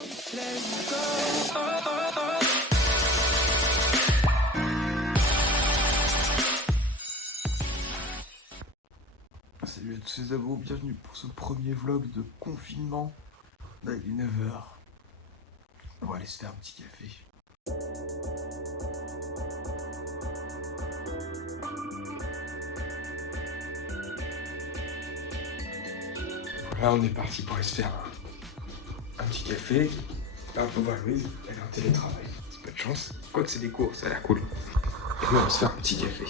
Salut à tous les abos, bienvenue pour ce premier vlog de confinement. Là il est 9h. On va aller se faire un petit café. Voilà, on est parti pour aller se faire un petit café. Là on peut voir Louise, elle est en télétravail. C'est pas de chance. Quoique c'est des cours, ça a l'air cool. Et là on va se faire un petit café.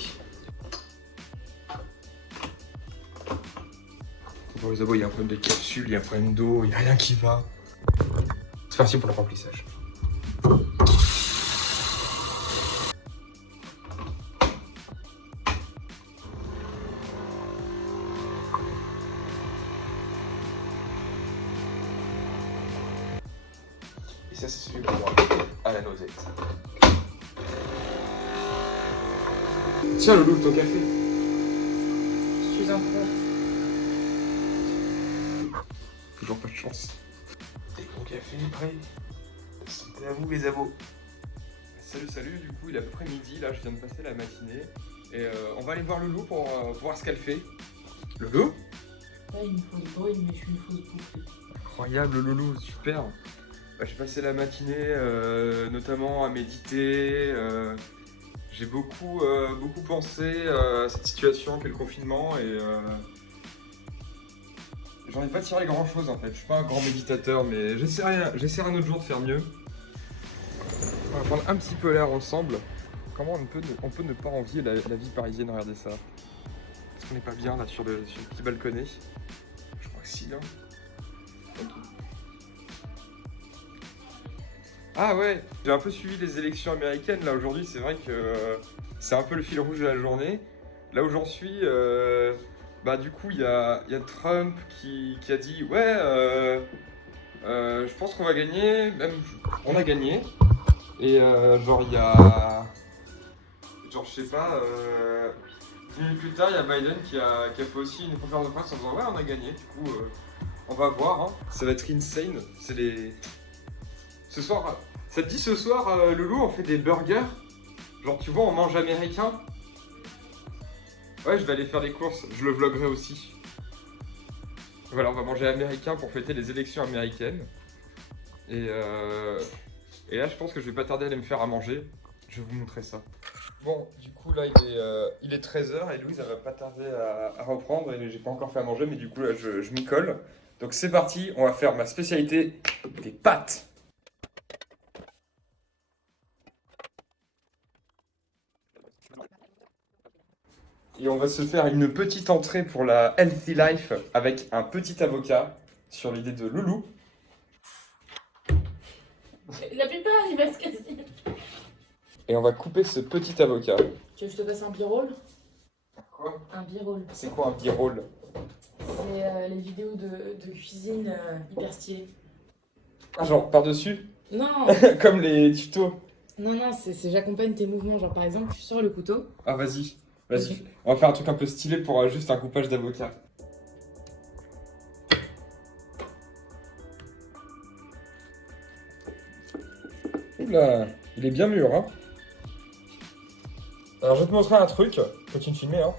Pour les abos, il y a un problème de capsule, il y a un problème d'eau, il n'y a rien qui va. C'est parti pour le remplissage. Et ça, c'est celui pour moi, à la noisette. Tiens, Loulou, ton café. Je suis un pro. Toujours pas de chance. Et mon café est prêt. Santé à vous les abos. Salut, du coup il est à peu près midi, là je viens de passer la matinée. Et on va aller voir Loulou pour voir ce qu'elle fait. Loulou? Là, il me faut de bruit, mais je suis une fausse boucle. Incroyable Loulou, super. Bah, j'ai passé la matinée notamment à méditer. J'ai beaucoup pensé à cette situation qu'est le confinement et j'en ai pas tiré grand chose en fait. Je suis pas un grand méditateur, mais j'essaierai un autre jour de faire mieux. On va prendre un petit peu l'air ensemble. Comment on peut ne pas envier la vie parisienne, regardez ça. Parce qu'on n'est pas bien là sur le petit balconnet. Je crois que si, hein. Ok. Ah ouais, j'ai un peu suivi les élections américaines là aujourd'hui, c'est vrai que c'est un peu le fil rouge de la journée. Là où j'en suis, bah du coup il y a Trump qui a dit ouais, je pense qu'on va gagner, même on a gagné. Et genre il y a, genre je sais pas, 10 minutes plus tard il y a Biden qui a fait aussi une conférence de presse en disant ouais on a gagné. Du coup on va voir, hein. Ça va être insane. C'est les... Ce soir, ça te dit ce soir Loulou on fait des burgers? Genre tu vois on mange américain? Ouais je vais aller faire des courses, je le vloggerai aussi. Voilà on va manger américain pour fêter les élections américaines. Et là je pense que je vais pas tarder à aller me faire à manger. Je vais vous montrer ça. Bon du coup là il est 13h et Louise elle va pas tarder à reprendre et j'ai pas encore fait à manger mais du coup là je m'y colle. Donc c'est parti, on va faire ma spécialité, des pâtes. Et on va se faire une petite entrée pour la Healthy Life avec un petit avocat sur l'idée de Loulou. La plupart, il va se casser. Et on va couper ce petit avocat. Tu veux que je te fasse un b-roll? Quoi? Un b-roll. C'est quoi un b-roll? C'est les vidéos de cuisine hyper stylées. Ah genre par-dessus? Non, Comme les tutos. non, c'est j'accompagne tes mouvements. Genre par exemple, tu sors le couteau. Ah vas-y. Ok. On va faire un truc un peu stylé pour juste un coupage d'avocat. Oula, il est bien mûr, hein. Alors je vais te montrer un truc, continue de filmer, hein.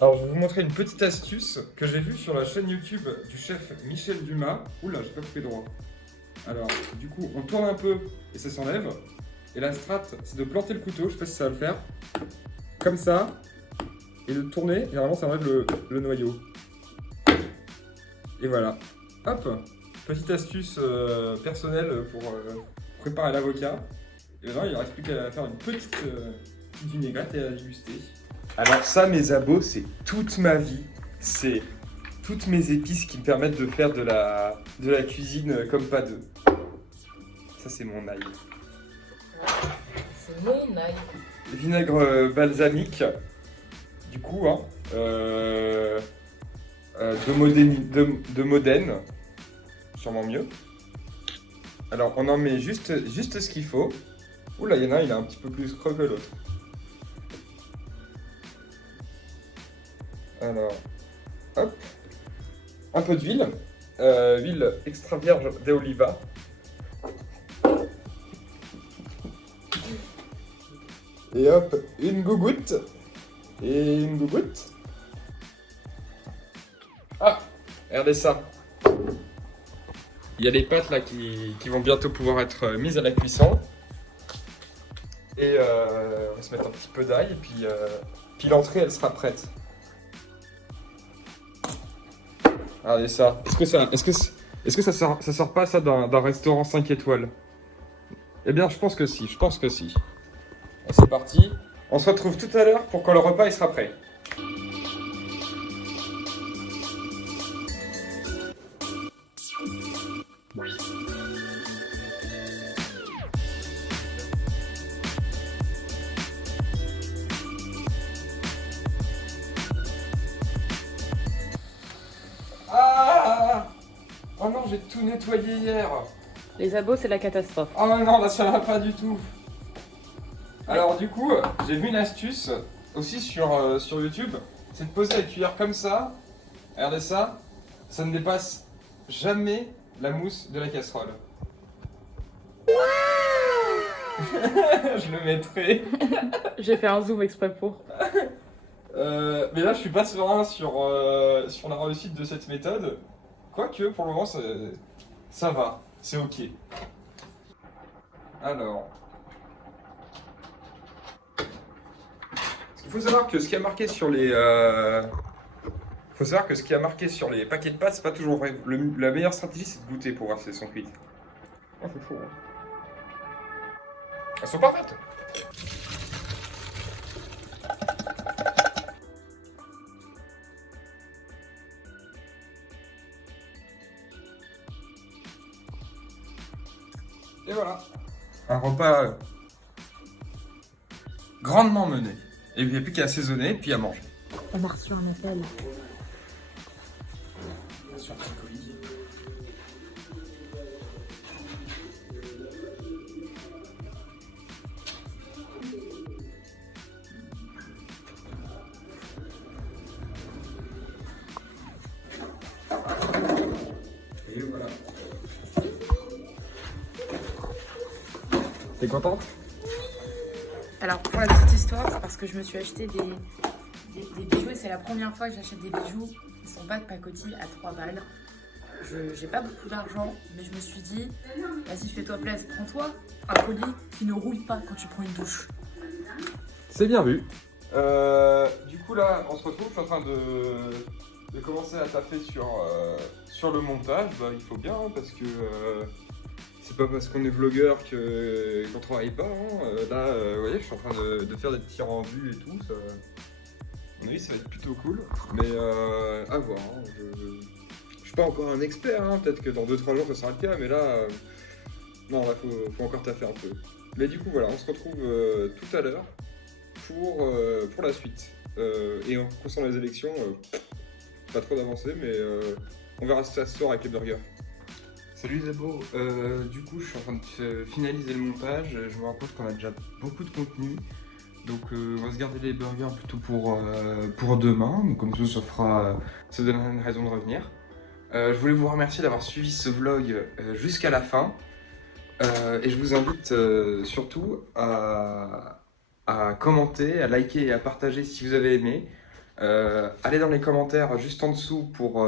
Alors je vais vous montrer une petite astuce que j'ai vue sur la chaîne YouTube du chef Michel Dumas. Oula, j'ai pas coupé droit. Alors du coup, on tourne un peu et ça s'enlève. Et la strat, c'est de planter le couteau, je sais pas si ça va le faire. Comme ça. Et de tourner, et normalement ça enlève le noyau. Et voilà. Hop. Petite astuce personnelle pour préparer l'avocat. Et maintenant il ne reste plus qu'à faire une petite vinaigrette et à la déguster. Alors ça mes abos, c'est toute ma vie. C'est toutes mes épices qui me permettent de faire de la cuisine comme pas deux. Ça c'est mon ail. C'est mon ail. Vinaigre balsamique. Du coup, hein, de Modène, sûrement mieux. Alors, on en met juste ce qu'il faut. Oula, il y en a un, il est un petit peu plus creux que l'autre. Alors, hop, un peu d'huile, huile extra vierge d'oliva. Et hop, une gougoute. Et une gougoute. Ah, regardez ça. Il y a les pâtes là qui vont bientôt pouvoir être mises à la cuisson. Et on va se mettre un petit peu d'ail et puis l'entrée elle sera prête. Regardez ça. Est-ce que ça sort pas ça d'un restaurant 5 étoiles? Eh bien je pense que si, C'est parti. On se retrouve tout à l'heure pour quand le repas il sera prêt. Ah! Oh non, j'ai tout nettoyé hier. Les abos, c'est la catastrophe. Oh non, là ça va pas du tout. Alors du coup, j'ai vu une astuce aussi sur YouTube, c'est de poser la cuillère comme ça. Regardez ça, ça ne dépasse jamais la mousse de la casserole. Je le mettrai. J'ai fait un zoom exprès pour. Mais là, je suis pas serein sur la réussite de cette méthode. Quoique, pour le moment, ça va, c'est ok. Alors... Il faut savoir que ce qui a marqué sur les... paquets de pâtes, c'est pas toujours vrai. La meilleure stratégie, c'est de goûter pour voir si elles sont cuites. Oh, c'est chaud, hein. Elles sont parfaites. Et voilà. Un repas grandement mené. Et il n'y a plus qu'à assaisonner, puis à manger. On a reçu un appel. Sur Tricolis. Et voilà. T'es contente? Alors, pour la petite histoire, c'est parce que je me suis acheté des bijoux et c'est la première fois que j'achète des bijoux qui sont pas de pacotille à 3 balles. J'ai pas beaucoup d'argent, mais je me suis dit, vas-y, fais-toi plaisir, prends-toi un collier qui ne roule pas quand tu prends une douche. C'est bien vu. Du coup là, on se retrouve, je suis en train de commencer à taffer sur le montage. Bah, il faut bien, hein, parce que c'est pas parce qu'on est vlogueur qu'on travaille pas. Hein. Là, vous voyez, je suis en train de faire des petits rendus et tout. Ça... Oui, ça va être plutôt cool. Mais à voir. Hein. Je suis pas encore un expert. Hein. Peut-être que dans 2-3 jours, ça sera le cas. Mais là, non, là, faut encore taffer un peu. Mais du coup, voilà, on se retrouve tout à l'heure pour la suite. Et en concernant les élections, pas trop d'avancée, mais on verra si ça se sort avec les burgers. Salut Zabo, du coup je suis en train de finaliser le montage, je me rends compte qu'on a déjà beaucoup de contenu, donc on va se garder les burgers plutôt pour demain, donc comme ça donnera une raison de revenir. Je voulais vous remercier d'avoir suivi ce vlog jusqu'à la fin, et je vous invite surtout à commenter, à liker et à partager si vous avez aimé. Allez dans les commentaires juste en dessous pour...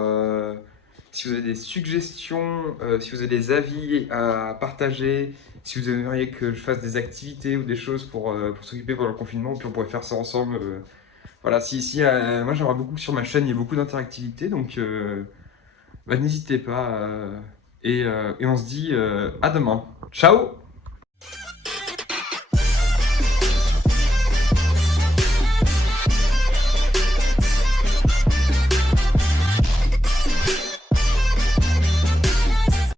si vous avez des suggestions, si vous avez des avis à partager, si vous aimeriez que je fasse des activités ou des choses pour s'occuper pendant le confinement, puis on pourrait faire ça ensemble. Voilà, moi j'aimerais beaucoup que sur ma chaîne il y ait beaucoup d'interactivité, donc bah, n'hésitez pas. Et on se dit à demain. Ciao!